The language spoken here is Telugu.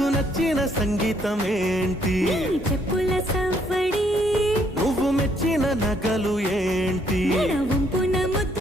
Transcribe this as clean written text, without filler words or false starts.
నీకు నచ్చిన సంగీతం ఏంటి? చెప్పుల సవ్వడి. నువ్వు మెచ్చిన నగలు ఏంటి? వంపు